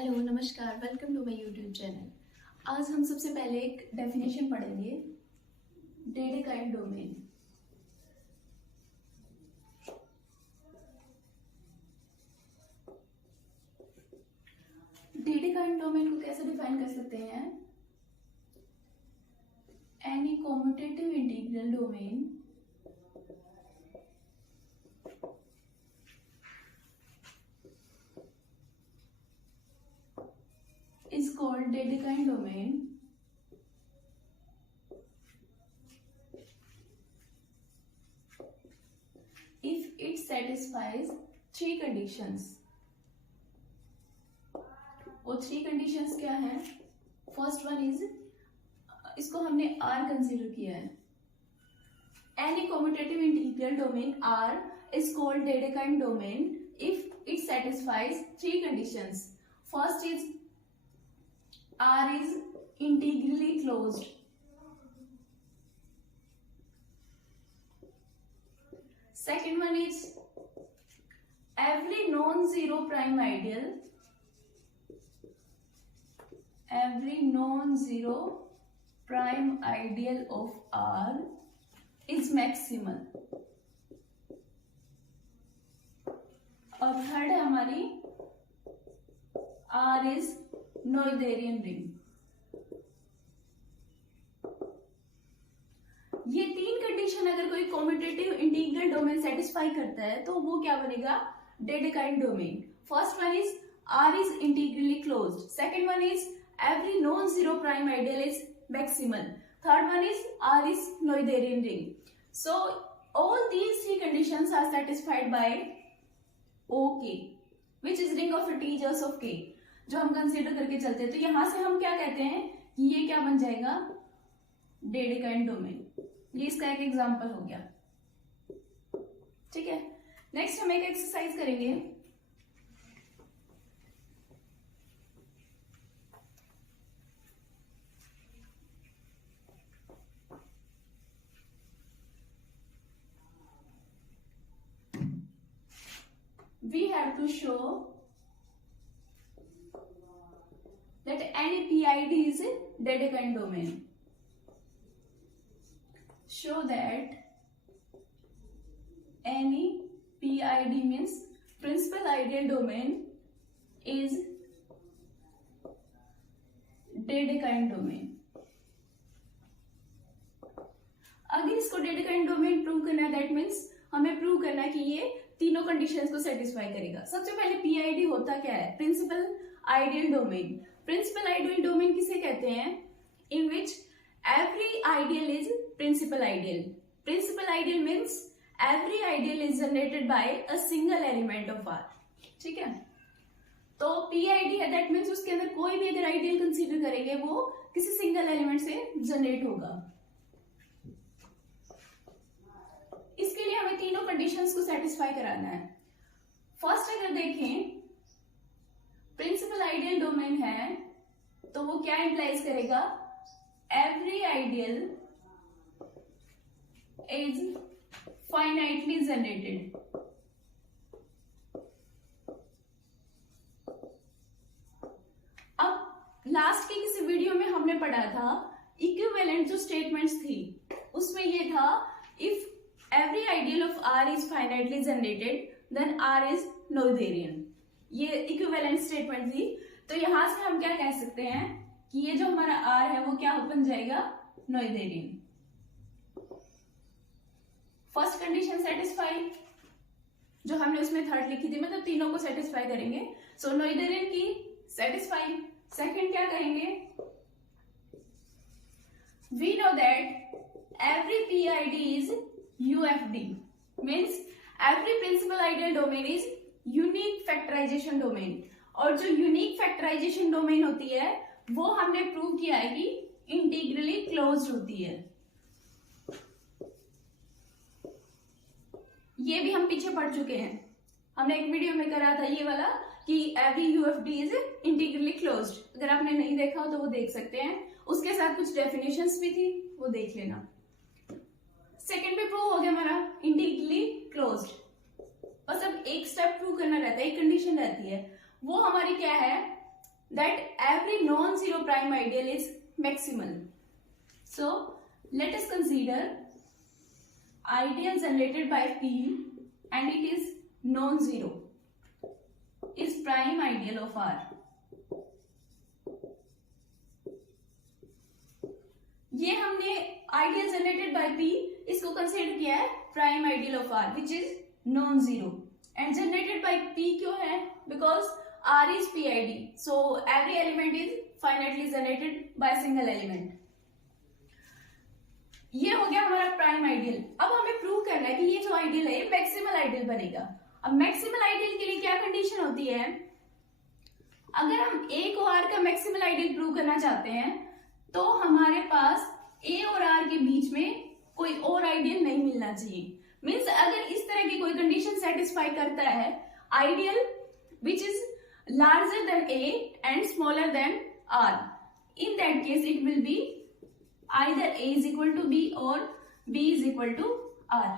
Hello नमस्कार, welcome to my YouTube channel. आज हम सबसे पहले एक डेफिनेशन पढ़ेंगे, डेडेकाइंड डोमेन। डेडेकाइंड डोमेन को कैसे डिफाइन कर सकते हैं? Any commutative integral domain is called Dedekind domain if it satisfies three conditions। वो थ्री कंडीशंस क्या है? फर्स्ट वन इज, इसको हमने R कंसीडर किया है। Any commutative integral domain R is called Dedekind domain if it satisfies three conditions। First is R is integrally closed। Second one is every non-zero prime ideal of R is maximal। और third है हमारी R is Noetherian ring. ये तीन condition अगर कोई commutative integral domain satisfy करता है तो वो क्या बनेगा? Dedekind domain. First one is R is integrally closed। Second one is every non-zero prime ideal is maximal। third one is R is Noetherian ring। So all these three conditions are satisfied by OK, which is ring of integers of K, जो हम consider करके चलते हैं। तो यहां से हम क्या कहते हैं कि ये क्या बन जाएगा? डेडेकाइंड डोमेन। ये इसका एक एग्जांपल हो गया। ठीक है, नेक्स्ट हम एक एक्सरसाइज करेंगे। We have to show that any PID is a Dedekind domain। Show that any PID means principal ideal domain is Dedekind domain। अगर इसको डेडेकाइंड डोमेन प्रूव करना है, दैट मीन्स हमें प्रूव करना है कि ये तीनों कंडीशंस को सेटिस्फाई करेगा। सबसे पहले पीआईडी होता क्या है? Principal ideal domain. Principal ideal domain किसे कहते हैं? In which every ideal is principal ideal. Principal ideal means every ideal is generated by a single element of R. ठीक है, तो पीआईडी है, दैट मीन्स उसके अंदर कोई भी अगर आइडियल कंसीडर करेंगे वो किसी सिंगल एलिमेंट से जनरेट होगा। इसके लिए हमें तीनों कंडीशंस को सेटिस्फाई कराना है। फर्स्ट अगर देखें, प्रिंसिपल आइडियल डोमेन है तो वो क्या इंप्लाइज करेगा? Every ideal is finitely generated. अब लास्ट की किसी वीडियो में हमने पढ़ा था इक्विवेलेंट जो स्टेटमेंट्स थी, उसमें ये था if every ideal of R is finitely generated then R is Noetherian। ये इक्विवेलेंट स्टेटमेंट थी। तो यहां से हम क्या कह सकते हैं कि ये जो हमारा R है वो क्या बन जाएगा? नोएथेरियन। फर्स्ट कंडीशन सेटिस्फाई, जो हमने उसमें थर्ड लिखी थी, मतलब तीनों को सेटिस्फाई करेंगे। सो नोएथेरियन की सेटिस्फाई। सेकंड क्या करेंगे? We know that every PID is UFD, means every principal ideal domain is unique factorization domain। और जो यूनिक फैक्टराइजेशन डोमेन होती है वो हमने प्रूव किया है कि इंटीग्रली क्लोज्ड होती है। ये भी हम पीछे पढ़ चुके हैं, हमने एक वीडियो में करा था ये वाला कि every UFD is integrally closed. अगर आपने नहीं देखा हो तो वो देख सकते हैं, उसके साथ कुछ डेफिनेशंस भी थी, वो देख लेना। सेकेंड पे प्रूव हो गया हमारा इंटीग्रली क्लोज्ड। बस अब एक स्टेप प्रूव करना रहता है, एक कंडीशन रहती है, वो हमारी क्या है? that every non-zero prime ideal is maximal. So let us consider ideal generated by P and it is non-zero is prime ideal of R. ये हमने आइडियल जनरेटेड बाय P इसको कंसीडर किया है prime ideal of R which is non zero and generated by P क्यों है because R is PID so every element is finitely generated by single element. ये हो गया हमारा प्राइम आइडियल. अब हमें प्रूव करना है कि ये जो आइडियल है मैक्सिमल आइडियल बनेगा. अब मैक्सिमल आइडियल के लिए क्या कंडीशन होती है, अगर हम A को R का मैक्सिमल आइडियल प्रूव करना चाहते हैं तो हमारे पास A और R के बीच में कोई और आइडियल नहीं मिलना चाहिए. मीन्स अगर इस तरह की कोई कंडीशन सेटिस्फाई करता है ideal which is larger than A and smaller than R, in that case it will be either A is equal to B और B is equal to R.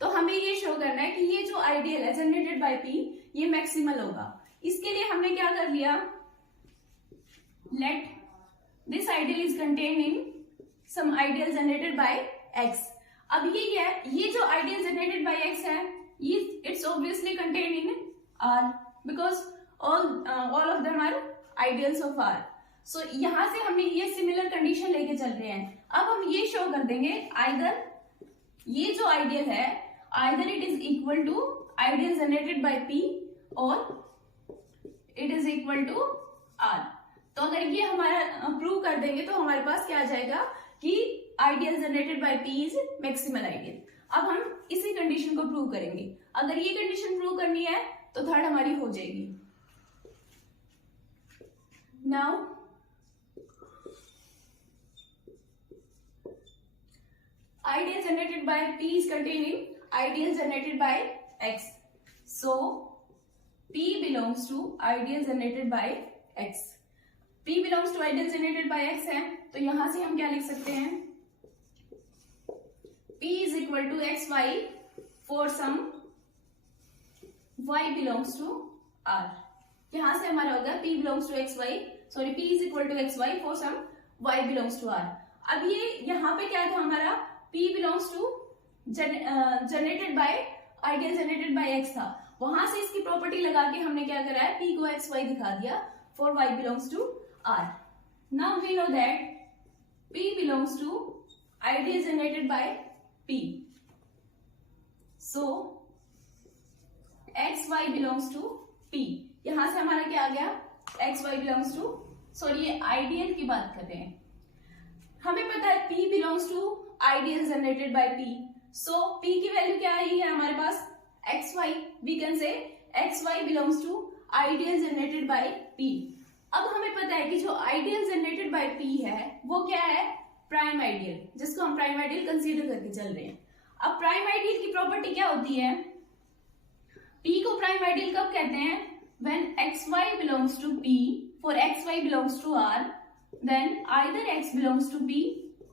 तो हमें ये शो करना है कि ये जो आइडियल है जनरेटेड बाय P ये मैक्सिमल होगा. इसके लिए हमने क्या कर लिया, let this ideal is contained in some ideal generated by X. अब ये जो आइडियल जनरेटेड बाय X है ये it's obviously contained in R because all of them are ideals of R. So यहां से हमने ये सिमिलर कंडीशन लेके चल रहे हैं. अब हम ये शो कर देंगे आइदर ये जो आइडियल है either it is equal to ideal generated by P और it is equal to R. तो अगर ये हमारा प्रूव कर देंगे तो हमारे पास क्या आ जाएगा कि ideal generated by P is maximal ideal. अब हम इसी कंडीशन को प्रूव करेंगे. अगर ये कंडीशन प्रूव करनी है तो थर्ड हमारी हो जाएगी. Now ideal generated by P is contained in ideal generated by X. So P belongs to ideal generated by X. P belongs to ideal generated by X है तो यहां से हम क्या लिख सकते हैं, P is equal to XY for some Y belongs to R. यहां से हमारा होगा P belongs to XY, sorry P is equal to XY for some Y belongs to R. अब ये यहाँ पे क्या था हमारा P belongs to generated by ideal generated by X था. वहां से इसकी प्रॉपर्टी लगा के हमने क्या करा है P को XY दिखा दिया for Y belongs to R. Now we know that P belongs to ideal generated by P. So XY belongs to P. यहां से हमारा क्या आ गया XY belongs to, सॉरी ये आइडियल की बात कर रहे हैं. हमें पता है P belongs to ideal generated by P. So P की वैल्यू क्या आई है हमारे पास XY. We can say XY belongs to ideal generated by P. अब हमें पता है कि जो आइडियल जनरेटेड बाय P है वो क्या है प्राइम आइडियल, जिसको हम प्राइम आइडियल कंसीडर करके चल रहे हैं. अब प्राइम आइडियल की प्रॉपर्टी क्या होती है, P को प्राइम आइडियल कब कहते हैं, when XY belongs to P for XY belongs to R then either X belongs to P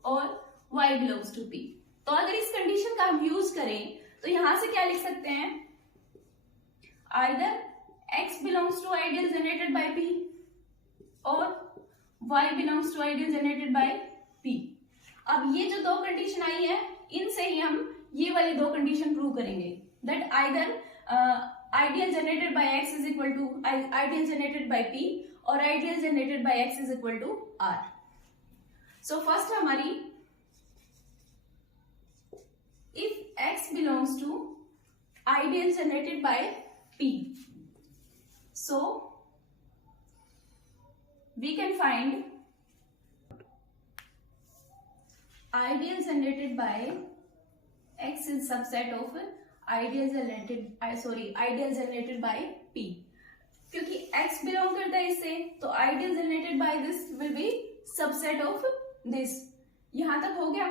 और Y belongs to P. तो अगर इस कंडीशन का हम यूज करें तो यहां से क्या लिख सकते हैं, either X belongs to ideal generated by P और Y belongs to ideal generated by P. अब ये जो दो कंडीशन आई है इनसे ही हम ये वाली दो कंडीशन प्रूव करेंगे that either ideal generated by X is equal to ideal generated by P और ideal generated by X is equal to R. So first हमारी if X belongs to ideal generated by P, so we can find ideal generated by X is subset of ideal generated by P. क्योंकि X belong करता है इससे तो ideal generated by this will be subset of this. यहां तक हो गया.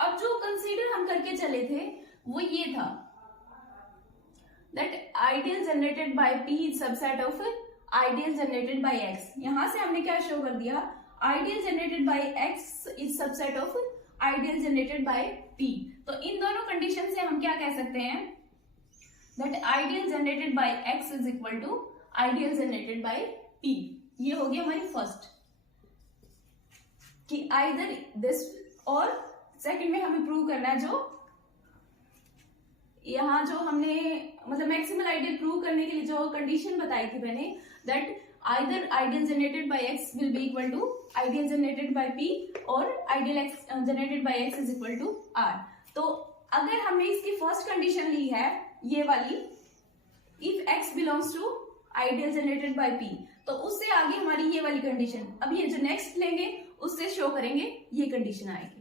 अब जो कंसीडर हम करके चले थे वो ये था that ideal generated by P is subset of ideal generated by X. यहां से हमने क्या शो कर दिया, ideal generated by X is subset of ideal generated by P. तो इन दोनों कंडीशन से हम क्या कह सकते हैं that ideal generated by X is equal to ideal generated by P। ये हो गया हमारी फर्स्ट कि आइदर दिस, और सेकंड में हमें प्रूव करना है जो यहाँ जो हमने मतलब मैक्सिमल आइडियल प्रूव करने के लिए जो कंडीशन बताई थी मैंने, that either ideal generated by x will be equal to ideal generated by p और ideal x generated by x is equal to r। तो अगर हमने इसकी फर्स्ट कंडीशन ली है ये वाली, if x belongs to ideal generated by p, तो उससे आगे हमारी ये वाली कंडीशन, अब ये जो नेक्स्ट लेंगे उससे शो करेंगे ये कंडीशन आएगी।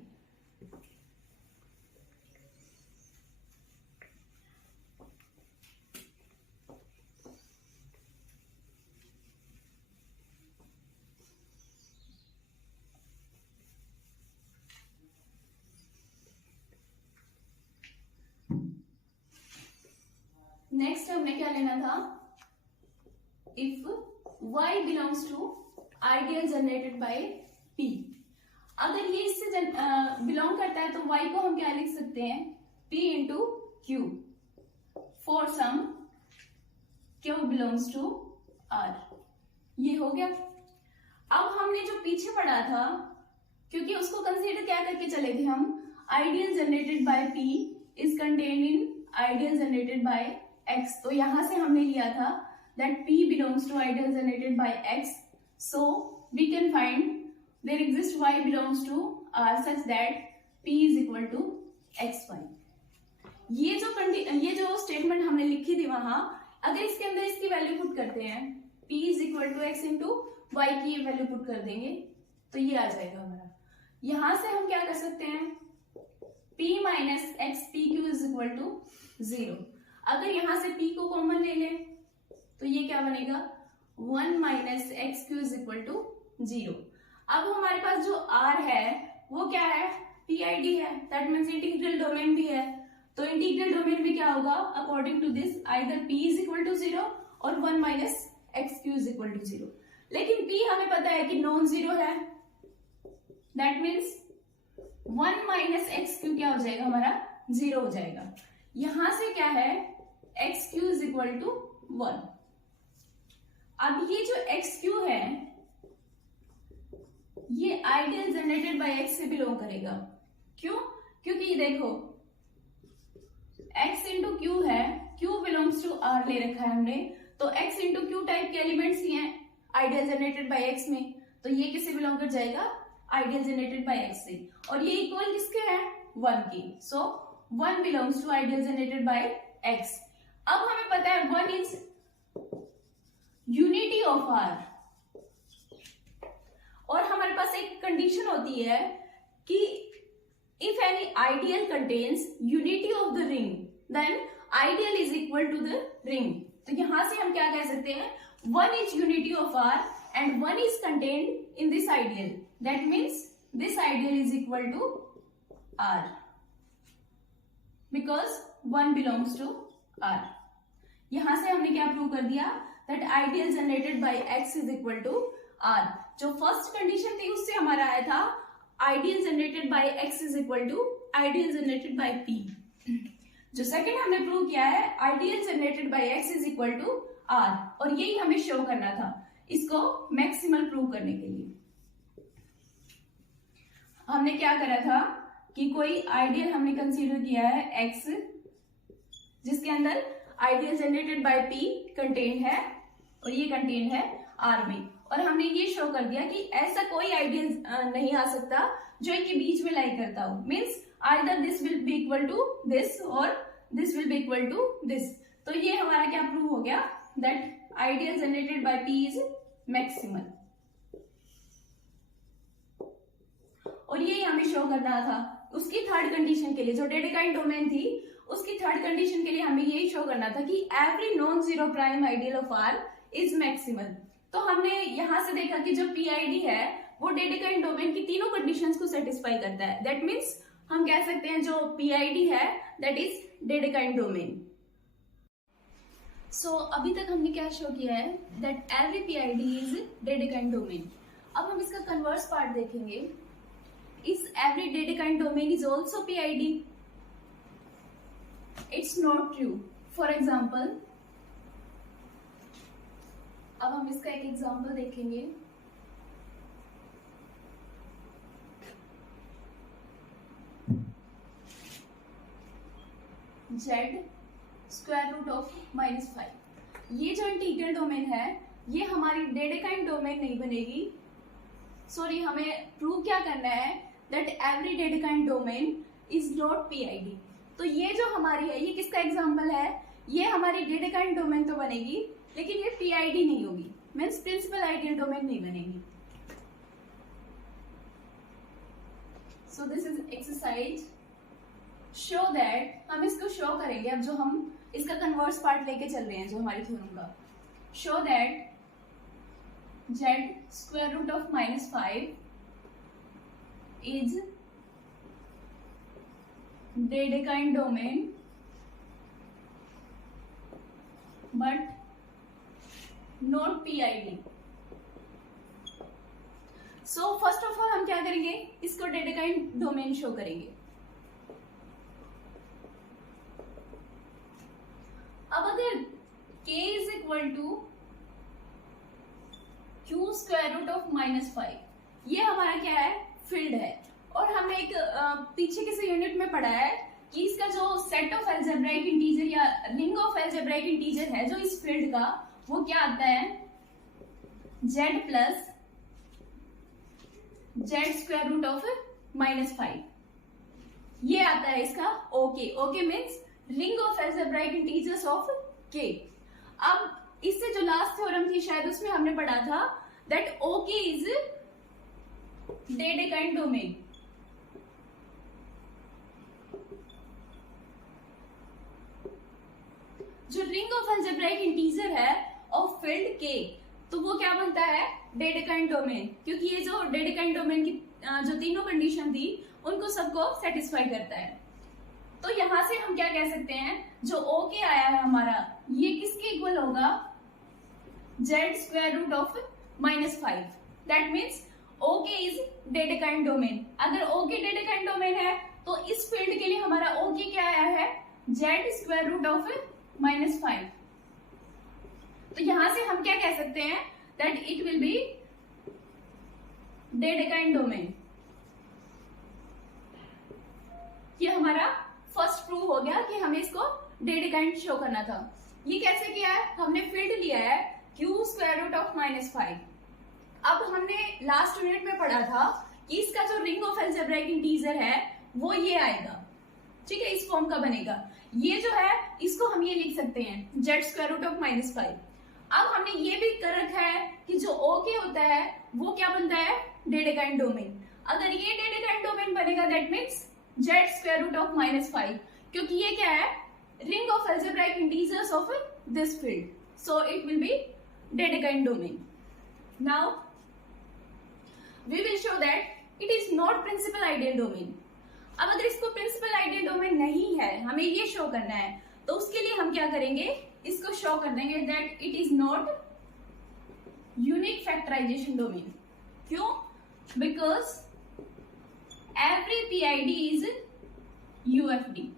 नेक्स्ट हमने क्या लेना था, if y belongs to ideal generated by p। अगर ये इससे बिलोंग करता है तो y को हम क्या लिख सकते हैं, p into Q for some q belongs to r। ये हो गया। अब हमने जो पीछे पढ़ा था, क्योंकि उसको कंसीडर क्या करके चले थे हम, ideal generated by p is contained in ideal generated by x, तो यहां से हमने लिया था that p belongs to ideal generated by x, so we can find there exists y belongs to r such that p is equal to xy। ये जो statement हमने लिखी थी वहां, अगर इसके अंदर इसकी वैल्यू पुट करते हैं, p is equal to x into y की वैल्यू पुट कर देंगे तो ये आ जाएगा हमारा। यहां से हम क्या कर सकते हैं, p minus X P Q is equal to 0। अगर यहां से p को कॉमन ले लें तो ये क्या बनेगा, 1 minus X Q is equal to 0। अब हमारे पास जो r है वो क्या है, PID है, दैट मीन्स इंटीग्रल डोमेन भी है। तो इंटीग्रल डोमेन भी क्या होगा, according to this either p is equal to 0 और 1 minus X Q is equal to 0। लेकिन p हमें पता है कि नॉन जीरो है, that means 1 minus X Q क्या हो जाएगा हमारा, 0 हो जाएगा। यहां से क्या है, X Q is equal to 1। अब ये जो एक्स क्यू है ये आइडियल जनरेटेड बाय एक्स से बिलोंग करेगा। क्यों, क्योंकि ये देखो x इंटू क्यू है, q बिलोंग्स टू r ले रखा है हमने, तो x इंटू क्यू टाइप के एलिमेंट्स ही हैं आइडियल जनरेटेड बाय x में, तो ये किससे बिलोंग कर जाएगा, आइडियल जनरेटेड बाय x से, और ये इक्वल किसके है, 1 की। So 1 belongs to ideal generated by x। अब हमें पता है 1 इज यूनिटी ऑफ r, और हमारे पास एक कंडीशन होती है कि if any ideal contains unity of the ring then ideal is equal to the ring. तो यहां से हम क्या कह सकते हैं, 1 is unity of r and 1 is contained in this ideal, that means this ideal is equal to r because 1 belongs to r। यहां से हमने क्या प्रूव कर दिया, that ideal generated by x is equal to r। जो first condition थी उससे हमारा आया था ideal generated by x is equal to ideal generated by p। जो सेकंड हमने प्रूव किया है ideal generated by x is equal to r, और यही हमें शो करना था इसको मैक्सिमल प्रूव करने के लिए। हमने क्या करा था कि कोई आइडियल हमने कंसीडर किया है x जिसके अंदर ideal generated by p contain है और ये कंटेन है r में, और हमने ये शो कर दिया कि ऐसा कोई आइडियल नहीं आ सकता जो इनके बीच में लाई करता हो, means either this will be equal to this or this will be equal to this. तो ये हमारा क्या प्रूव हो गया, that ideal generated by p is maximal, और ये हमें शो करना था उसकी थर्ड कंडीशन के लिए, जो डेडेकाइंड डोमेन थी उसकी थर्ड कंडीशन के लिए हमें यही शो करना था कि every non zero prime ideal of r is maximal. तो हमने यहां से देखा कि जो PID है वो डेडेकाइंड डोमेन की तीनों कंडीशंस को सेटिस्फाई करता है, दैट मीन्स हम कह सकते हैं जो PID है that is Dedekind domain. So अभी तक हमने क्या शो किया है, that every PID is Dedekind domain. अब हम इसका कन्वर्स पार्ट देखेंगे, is every Dedekind domain is also PID? It's not true. For example अब हम इसका एक एग्जांपल देखेंगे। z square root of -5। ये जो इंटीग्रल डोमेन है ये हमारी डेडेकाइंड डोमेन नहीं बनेगी। सॉरी, हमें प्रूव क्या करना है that every Dedekind domain is not PID. तो ये जो हमारी है ये किसका एग्जांपल है, ये हमारी डेडेकाइंड डोमेन तो बनेगी लेकिन ये पीआईडी नहीं होगी, मीन्स प्रिंसिपल आइडियल डोमेन नहीं बनेगी। So this is exercise show that, हम इसको शो करेंगे अब जो हम इसका कन्वर्स पार्ट लेके चल रहे हैं जो हमारी थ्योरम का। Show that z square root of -5 is Dedekind domain but not PID। So first of all हम क्या करेंगे, इसको Dedekind डोमेन शो करेंगे। अब अगर k is equal to q square root of -5, ये हमारा क्या है, फील्ड है। और हमने एक पीछे किसी यूनिट में पढ़ा है कि इसका जो सेट ऑफ अलजेब्राइक इंटीजर या रिंग ऑफ अलजेब्राइक इंटीजर है जो इस फील्ड का, वो क्या आता है, z plus z square root of -5, ये आता है इसका okay. Okay means ring of algebraic integers of k। अब इससे जो लास्ट थ्योरम थी शायद उसमें हमने पढ़ा था that okay is Dedekind domain. जो रिंग ऑफ अलजेब्राइक इंटीजर है ऑफ फील्ड k, तो वो क्या बनता है, डेडेकाइंड डोमेन, क्योंकि ये जो डेडेकाइंड डोमेन की जो तीनों कंडीशन थी उनको सबको सेटिस्फाई करता है। तो यहां से हम क्या कह सकते हैं, जो ओके आया है हमारा ये किसके इक्वल होगा, z square root of -5। That means O K is Dedekind domain. अगर ओके डेडेकाइंड डोमेन है तो इस फील्ड के लिए हमारा ओके क्या आया है, z स्क्वायर रूट ऑफ -5। तो यहां से हम क्या कह सकते हैं that it will be Dedekind domain. ये हमारा फर्स्ट प्रूव हो गया कि हमें इसको डेडेकाइंड शो करना था। ये कैसे किया है, हमने फील्ड लिया है q स्क्वायर रूट ऑफ -5। अब हमने लास्ट यूनिट में पढ़ा था कि इसका जो रिंग ऑफ अलजेब्राइक इंटीजर है वो ये आएगा, ठीक है, इस फॉर्म का बनेगा। ये जो है इसको हम ये लिख सकते हैं z स्क्वायर रूट ऑफ -5। अब हमने ये भी कर रखा है कि जो ओके होता है वो क्या बनता है, डेडेकाइंड डोमेन। अगर ये डेडेकाइंड डोमेन बनेगा that means z square root of -5, क्योंकि ये क्या है, ring of algebraic integers of this field, so it will be Dedekind domain. Now we will show that it is not principal ideal domain. अब अगर इसको principal ideal domain नहीं है, हमें ये शो करना है, तो उसके लिए हम क्या करेंगे, इसको शो कर देंगे that it is not unique factorization domain. क्यों, because every PID is UFD.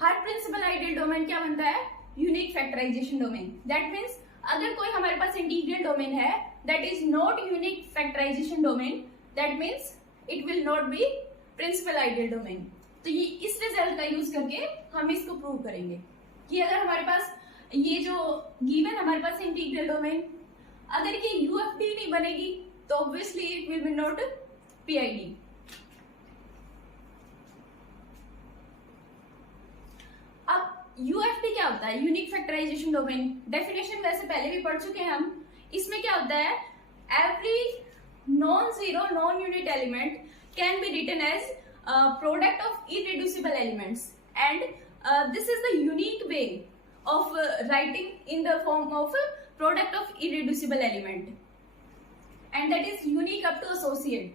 हर प्रिंसिपल आइडियल डोमेन क्या बनता है, unique factorization domain. That means अगर कोई हमारे पास इंटीग्रल डोमेन है that is not unique factorization domain, that means it will not be principal ideal domain. तो ये इस रिजल्ट का यूज करके हम इसको प्रूव करेंगे कि अगर हमारे पास ये जो गिवन हमारे पास इंटीग्रल डोमेन, अगर ये यूएफडी नहीं बनेगी तो obviously it will B not PID. अब यूएफडी क्या होता है, यूनिक फैक्टराइजेशन डोमेन, डेफिनेशन वैसे पहले भी पढ़ चुके हैं हम। इसमें क्या होता है, every non zero non unit element can be written as product of irreducible elements, and this is the unique way of writing in the form of product of irreducible element, and that is unique up to associate.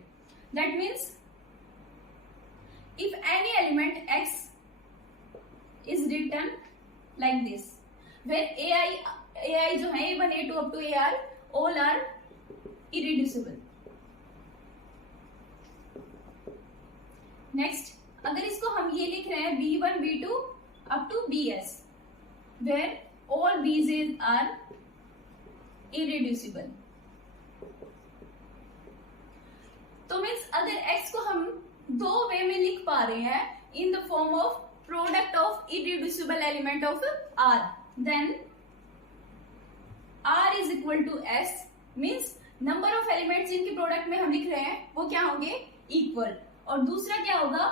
That means if any element x is written like this, where ai जो है a1 a2 up to ar all are irreducible. Next, अगर इसको हम ये लिख रहे हैं b1 b2 up to bs, where all b's are irreducible. तो मीन्स अगर x को हम दो वे में लिख पा रहे हैं in the form of product of irreducible element of r, then r is equal to s, means number of elements जिनके प्रोडक्ट में हम लिख रहे हैं वो क्या होंगे, इक्वल। और दूसरा क्या होगा,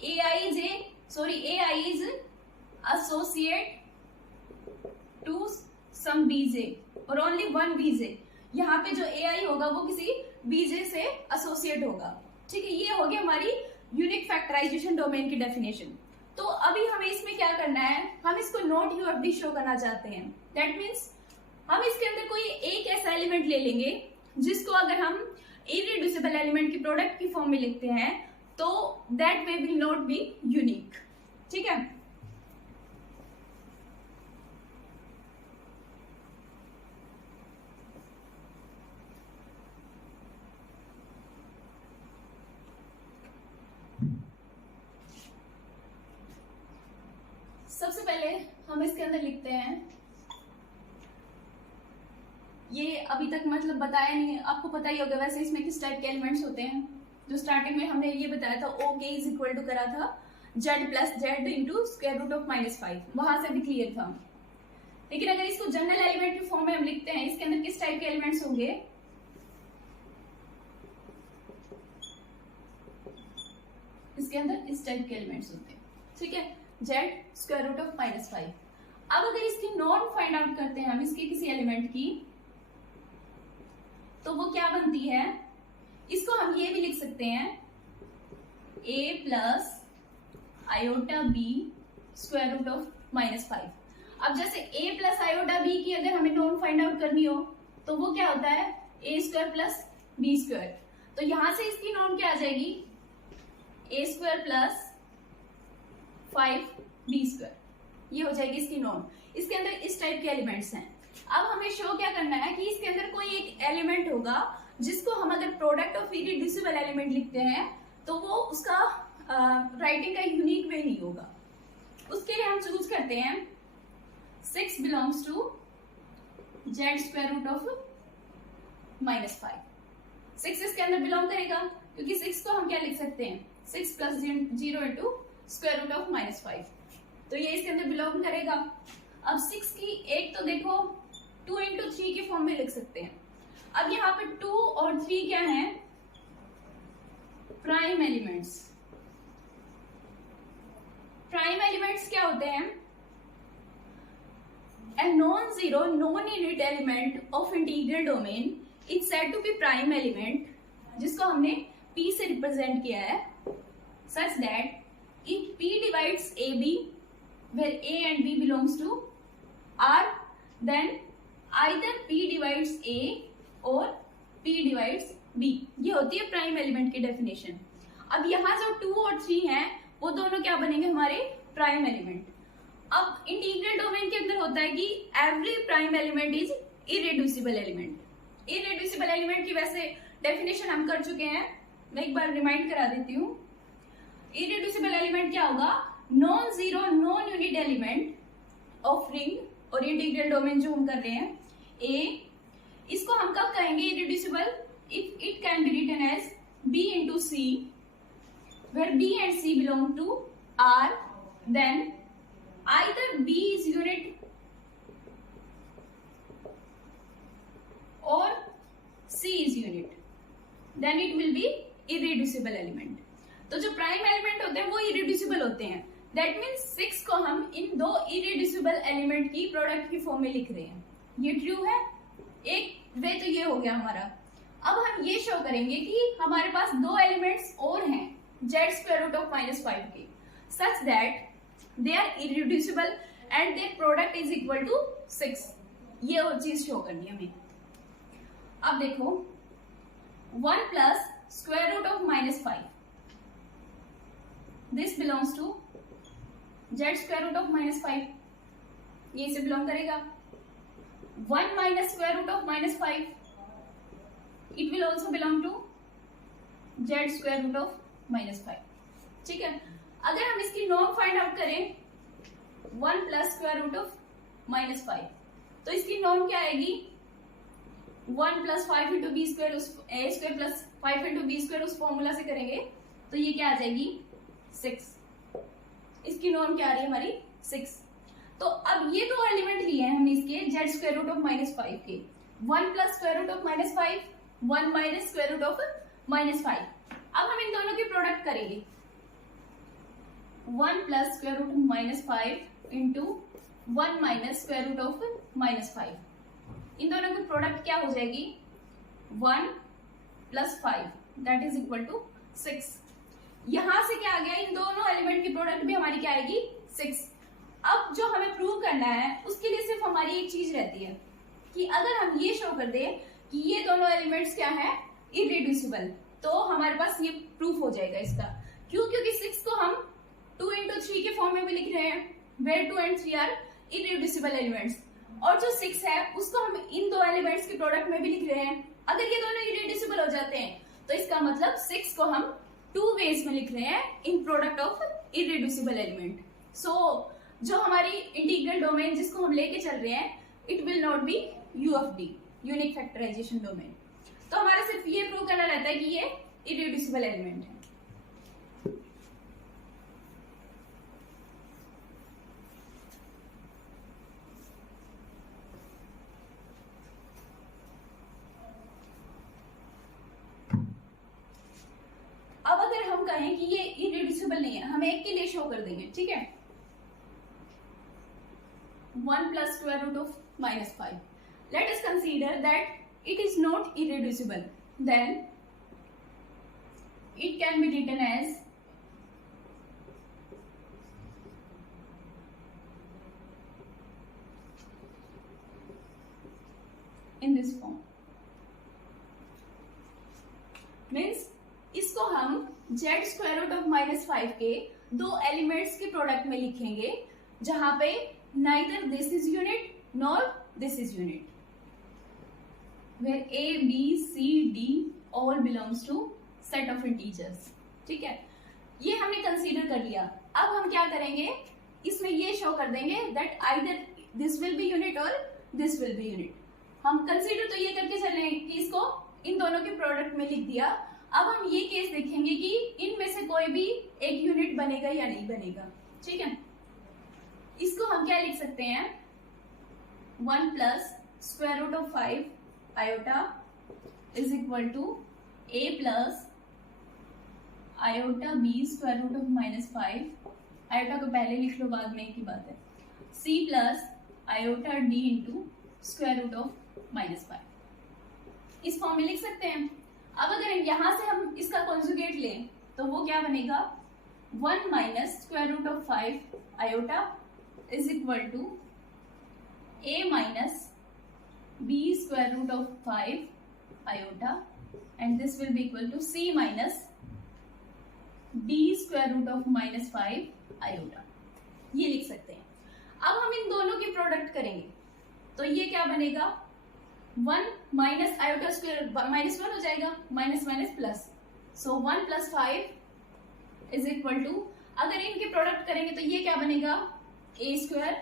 ai is associate to some bj और ओनली वन bj। यहाँ पे जो ai होगा वो किसी bj से एसोसिएट होगा। ठीक है, ये हो गया हमारी यूनिक फैक्टराइजेशन डोमेन की डेफिनेशन। तो अभी हमें इसमें क्या करना है, हम इसको नॉट यूएफडी शो करना चाहते हैं। दैट मीन्स हम इसके अंदर कोई एक ऐसा एलिमेंट ले लेंगे जिसको अगर हम इरिड्यूसिबल एलिमेंट की प्रोडक्ट की फॉर्म में लिखते हैं तो that way will not be unique. ठीक है, सबसे पहले हम इसके अंदर लिखते हैं, ये अभी तक मतलब बताया नहीं है, आपको पता ही होगा वैसे इसमें किस टाइप के एलिमेंट्स होते हैं। जो स्टार्टिंग में हमने ये बताया था ओ के इज इक्वल टू करा था Z plus Z into square root of -5, वहां से भी क्लियर था। लेकिन अगर इसको जनरल एलिमेंट की फॉर्म में हम लिखते हैं, इसके अंदर किस टाइप के एलिमेंट्स होंगे, इसके अंदर इस टाइप के एलिमेंट्स होते हैं। ठीक है, जेड स्क्वायर रूट ऑफ -5। अब अगर इसकी नॉर्म फाइंड आउट करते हैं हम इसके किसी एलिमेंट की, तो वो क्या बनती है, इसको हम ये भी लिख सकते हैं a plus iota b square root of -5। अब जैसे a प्लस आयोटा b की अगर हमें नॉर्म फाइंड आउट करनी हो तो वो क्या होता है, a square plus b square. तो यहां से इसकी नॉर्म क्या आ जाएगी, a square plus 5b square, ये हो जाएगी इसकी नॉर्म। इसके अंदर इस टाइप के एलिमेंट्स हैं। अब हमें शो क्या करना है कि इसके अंदर कोई एक एलिमेंट होगा जिसको हम अगर प्रोडक्ट ऑफ इरिड्यूसिबल एलिमेंट लिखते हैं तो वो उसका राइटिंग का यूनिक वे नहीं होगा। उसके लिए हम चूज करते हैं 6 belongs to Z square root of -5। 6 इसके अंदर बिलोंग करेगा क्योंकि 6 को हम क्या लिख सकते हैं, 6 plus 0 into square root of -5, तो ये इसके अंदर बिलोंग करेगा। अब 6 की एक तो देखो 2 इंटू 3 के फॉर्म में लिख सकते हैं। अब यहाँ पे 2 और 3 क्या हैं, प्राइम एलिमेंट्स। प्राइम एलिमेंट्स क्या होते हैं, a non-zero non-unit element of integral domain is said to be prime element, जिसको हमने p से रिप्रेजेंट किया है, such that if p divides ab where a and b belongs to r, then either p divides a or p divides b। ये होती है prime element की definition. अब यहाँ जो 2 और 3 हैं वो दोनों क्या बनेंगे, हमारे प्राइम एलिमेंट। अब इंटीग्रल डोमेन के अंदर होता है कि every prime element is irreducible element. Irreducible element की वैसे डेफिनेशन हम कर चुके हैं, मैं एक बार रिमाइंड करा देती हूँ। इरिड्यूसिबल एलिमेंट क्या होगा, non zero non unit element of ring, और इंटीग्रल डोमेन जो हम कर रहे हैं ए, इसको हम कब कहेंगे irreducible, if it can be written as b into C, where b and c belong to r, देन either b is unit or c is unit, then it will be irreducible element। तो जो prime element होते हैं वो irreducible होते हैं। That means 6 को हम इन दो इरिड्यूसिबल एलिमेंट की प्रोडक्ट की फॉर्म में लिख रहे हैं। ये ट्रू है, एक वे तो ये हो गया हमारा। अब हम ये शो करेंगे कि हमारे पास दो एलिमेंट्स और हैं जेड स्क्वायर रूट ऑफ -5 के, such that they are irreducible and their product is equal to 6। ये और चीज शो करनी है हमें। अब देखो 1 plus square root of -5, this belongs to Z square root of -5, ये इसे बिलोंग करेगा। 1 minus square root of -5, it will also belong to Z square root of -5। ठीक है, अगर हम इसकी नॉर्म फाइंड आउट करें 1 प्लस स्क्वायर रूट ऑफ -5, तो इसकी नॉर्म क्या आएगी, 1 प्लस 5 इंटू बी स्क्वायर उस a square plus 5 into b square उस फॉर्मूला से करेंगे तो ये क्या आ जाएगी 6। इसकी नॉर्म क्या आ रही है हमारी 6। तो अब ये दो एलिमेंट लिए हैं हमने इसके जेड स्क्वायर रूट ऑफ -5 के, 1 plus square root of -5, 1 minus square root of -5। अब हम इन दोनों की प्रोडक्ट करेंगे, 1 plus square root of -5 into 1 minus square root of -5। इन दोनों की प्रोडक्ट क्या हो जाएगी 1 plus 5 that is equal to 6। यहां से क्या आ गया, इन दोनों एलिमेंट की प्रोडक्ट भी हमारी क्या आएगी 6। अब जो हमें प्रूव करना है उसके लिए सिर्फ हमारी एक चीज रहती है कि अगर हम ये शो कर दें कि ये दोनों एलिमेंट्स क्या है इरेड्यूसिबल, तो हमारे पास ये प्रूफ हो जाएगा इसका। क्यों? क्योंकि 6 को हम 2 into 3 के फॉर्म में भी लिख रहे हैं, where 2 and 3 are irreducible elements, और जो 6 है उसको हम इन दो एलिमेंट्स के प्रोडक्ट में भी लिख रहे हैं। अगर ये दोनों इरेड्यूसिबल हो जाते हैं तो इसका मतलब 6 को हम 2 वेज में लिख रहे हैं इन प्रोडक्ट ऑफ इरेड्यूसिबल एलिमेंट। सो जो हमारी इंटीग्रल डोमेन जिसको हम लेके चल रहे हैं it will not be UFD, unique factorization domain. तो हमारा सिर्फ ये प्रूव करना रहता है कि ये इरेड्यूसिबल एलिमेंट है। अब अगर हम कहें कि ये इरेड्यूसिबल नहीं है, हम एक के लिए शो कर देंगे, ठीक है, 1 plus square root of -5. Let us consider that it is not irreducible. Then it can be written as in this form. Means इसको हम z square root of -5 के दो एलिमेंट्स के प्रोडक्ट में लिखेंगे जहां पे neither this is unit nor this is unit, where a b c d all belongs to set of integers। ठीक है, ये हमने कंसीडर कर लिया। अब हम क्या करेंगे, इसमें ये शो कर देंगे that either this will be unit और this will be unit। हम कंसीडर तो ये करके चल रहे हैं कि इसको इन दोनों के प्रोडक्ट में लिख दिया। अब हम ये केस देखेंगे कि इनमें से कोई भी एक यूनिट बनेगा या नहीं बनेगा। ठीक है, इसको हम क्या लिख सकते हैं, 1 plus square root of 5 iota is equal to a plus iota b square root of -5। Iota को पहले लिख लो, बाद में की बात है, c plus iota d into square root of -5। इस फॉर्म में लिख सकते हैं। अब अगर यहां से हम इसका कॉन्जुगेट लें तो वो क्या बनेगा, 1 minus square root of 5 iota is equal to a minus b square root of 5 iota and this will be equal to c minus d square root of -5 iota। ये लिख सकते हैं। अब हम इन दोनों की प्रोडक्ट करेंगे तो ये क्या बनेगा, 1 माइनस आयोटा स्क्वायर -1 हो जाएगा, minus minus plus, so 1 plus 5 is equal to, अगर इनके प्रोडक्ट करेंगे तो ये क्या बनेगा a स्क्वायर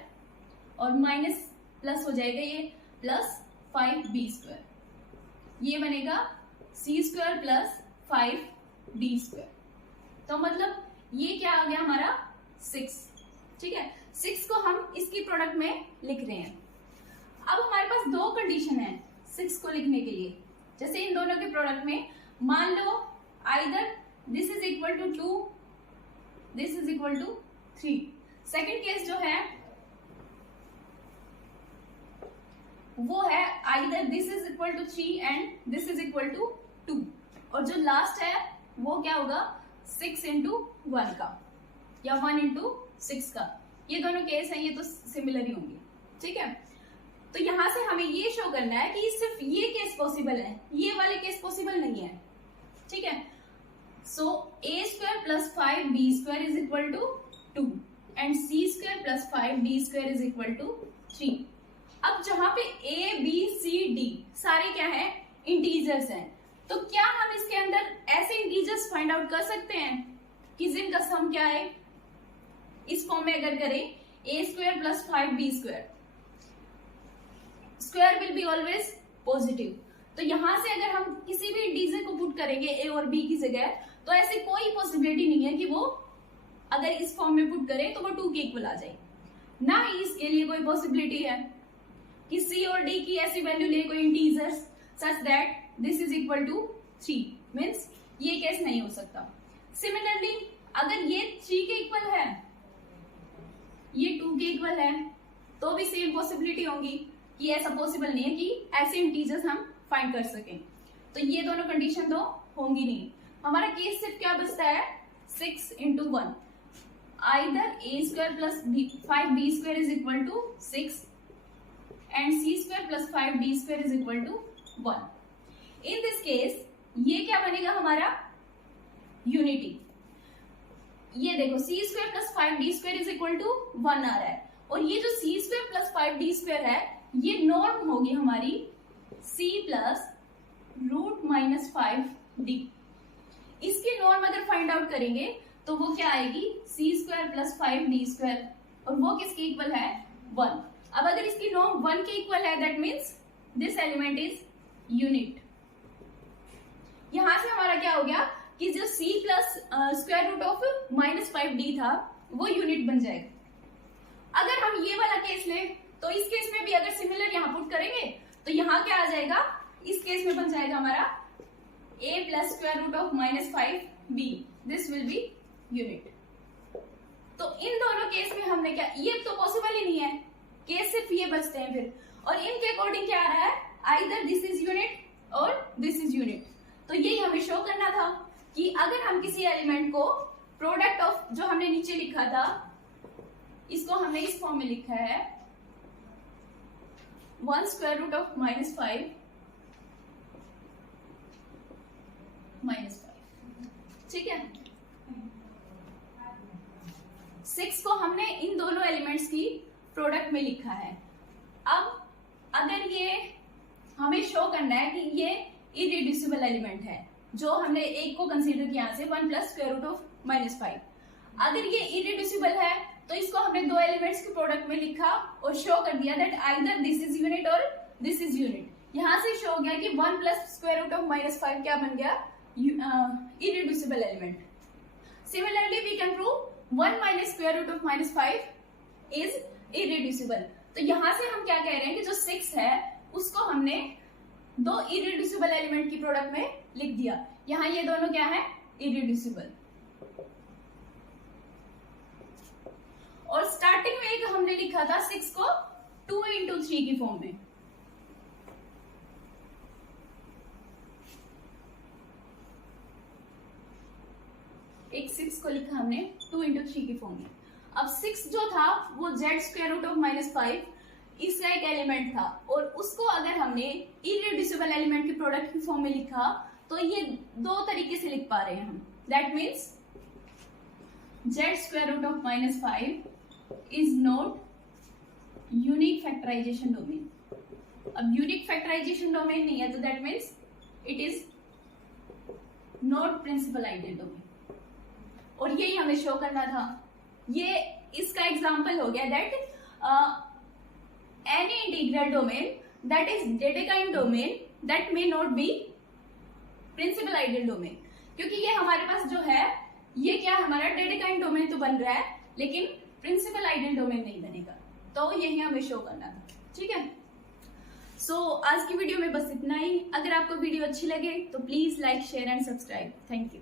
और माइनस प्लस हो जाएगा ये प्लस 5b स्क्वायर, ये बनेगा c square plus 5d square. तो मतलब ये क्या आ गया हमारा 6। ठीक है, 6 को हम इसकी प्रोडक्ट में लिख रहे हैं। अब हमारे पास दो कंडीशन है 6 को लिखने के लिए। जैसे इन दोनों के प्रोडक्ट में मान लो either this is equal to 2, this is equal to 3। Second case जो है वो है either this is equal to 3 and this is equal to 2, और जो लास्ट है वो क्या होगा 6 into 1 का या 1 into 6 का। ये दोनों केस हैं, ये तो सिमिलर ही होंगे। ठीक है, तो यहां से हमें ये शो करना है कि सिर्फ ये केस पॉसिबल है, ये वाले केस पॉसिबल नहीं है। ठीक है, so a square plus 5b square is equal to 2 and c square plus 5d square is equal to 3। अब जहां पे a b c d सारे क्या है इंटीजर्स हैं, तो क्या हम इसके अंदर ऐसे इंटीजर्स फाइंड आउट कर सकते हैं कि जिनका सम क्या है। इस फॉर्म में अगर करें a square plus 5b square, square will be always positive, तो यहाँ से अगर हम किसी भी इंटीजर को पुट करेंगे ए और बी की जगह, तो ऐसी कोई पॉसिबिलिटी नहीं है कि वो अगर इस फॉर्म में पुट करें तो वो 2 के इक्वल आ जाए। ना ही इसके लिए कोई पॉसिबिलिटी है कि सी और डी की ऐसी वैल्यू ले कोई integers such that this is equal to 3, means ये केस नहीं हो सकता। सिमिलरली अगर ये 3 के इक्वल है, ये 2 के इक्वल है, तो भी सेम पॉसिबिलिटी होंगी कि ऐसा पॉसिबल नहीं है कि ऐसे इंटीजर्स हम फाइंड कर सकें। तो ये दोनों कंडीशन तो होंगी नहीं। हमारा केस सिर्फ क्या बचता है, 6 into 1, either a square plus 5b square is equal to 6 and c square plus 5d square is equal to 1. In this case ये क्या बनेगा हमारा, यूनिटी। ये देखो c square plus 5d square is equal to 1 आ रहा है, और ये जो c square plus 5d square है ये नॉर्म होगी हमारी c plus root minus 5d। इसकी नॉर्म अगर फाइंड आउट करेंगे तो वो क्या आएगी, c square plus 5d square, और वो किसके इक्वल है, 1। अब अगर इसकी नॉर्म 1 के इक्वल है, that means this element is unit. यहां से हमारा क्या हो गया कि जो c plus square root of minus 5d था वो यूनिट बन जाएगा। अगर हम ये वाला केस लें तो इस केस में भी अगर सिमिलर यहाँ पुट करेंगे तो यहाँ क्या आ जाएगा, इस केस में बन जाएगा हमारा a plus square root of minus 5b, this will be unit. तो इन दोनों केस में हमने क्या, ये तो पॉसिबल ही नहीं है, केस सिर्फ ये बचते हैं फिर, और इनके अकॉर्डिंग क्या आ रहा है, आइदर दिस इज यूनिट और दिस इज यूनिट। तो यही हमें शो करना था कि अगर हम किसी एलिमेंट को प्रोडक्ट ऑफ, जो हमने नीचे लिखा था इसको हमने इस फॉर्म में लिखा है 1 square root of minus 5 minus 5, ठीक है। 6 को हमने इन दोनों एलिमेंट्स की प्रोडक्ट में लिखा है। अब अगर ये हमें शो करना है कि ये इरिड्यूसिबल एलिमेंट है, जो हमने एक को कंसीडर किया से 1 plus square root of minus 5, अगर ये इरिड्यूसिबल है तो इसको हमने 2 एलिमेंट्स के प्रोडक्ट में लिखा और शो कर दिया that either this is unit और दिस इज यूनिट। यहां से शो हो गया कि 1 plus square root of minus 5 क्या बन गया, irreducible element. Similarly, we can prove 1 minus square root of minus 5 is irreducible. तो यहां से हम क्या कह रहे हैं कि जो 6 है उसको हमने 2 irreducible element की प्रोडक्ट में लिख दिया। यहां ये दोनों क्या है, irreducible। और स्टार्टिंग में एक हमने लिखा था 6 को 2 into 3 की फॉर्म में, एक 6 को लिखा हमने 2 into 3 की फॉर्म में। अब 6 जो था वो z square root of minus 5 इसका एक एलिमेंट था, और उसको अगर हमने इरिड्यूसिबल एलिमेंट के प्रोडक्ट की फॉर्म में लिखा तो ये 2 तरीके से लिख पा रहे हैं हम। That means z square root of minus 5 is not unique factorization domain. अब यूनिक फैक्टराइजेशन डोमेन नहीं है तो that means it is not principal ideal domain, और यही हमें शो करना था। ये इसका एग्जांपल हो गया that any integral domain that is Dedekind domain that may not be principal ideal domain, क्योंकि ये हमारे पास जो है ये क्या हमारा डेडेकाइन डोमेन तो बन रहा है लेकिन प्रिंसिपल आइडियल डोमेन नहीं बनेगा, तो यही हमें शो करना था, ठीक है। सो आज की वीडियो में बस इतना ही। अगर आपको वीडियो अच्छी लगे तो please like share and subscribe. Thank you.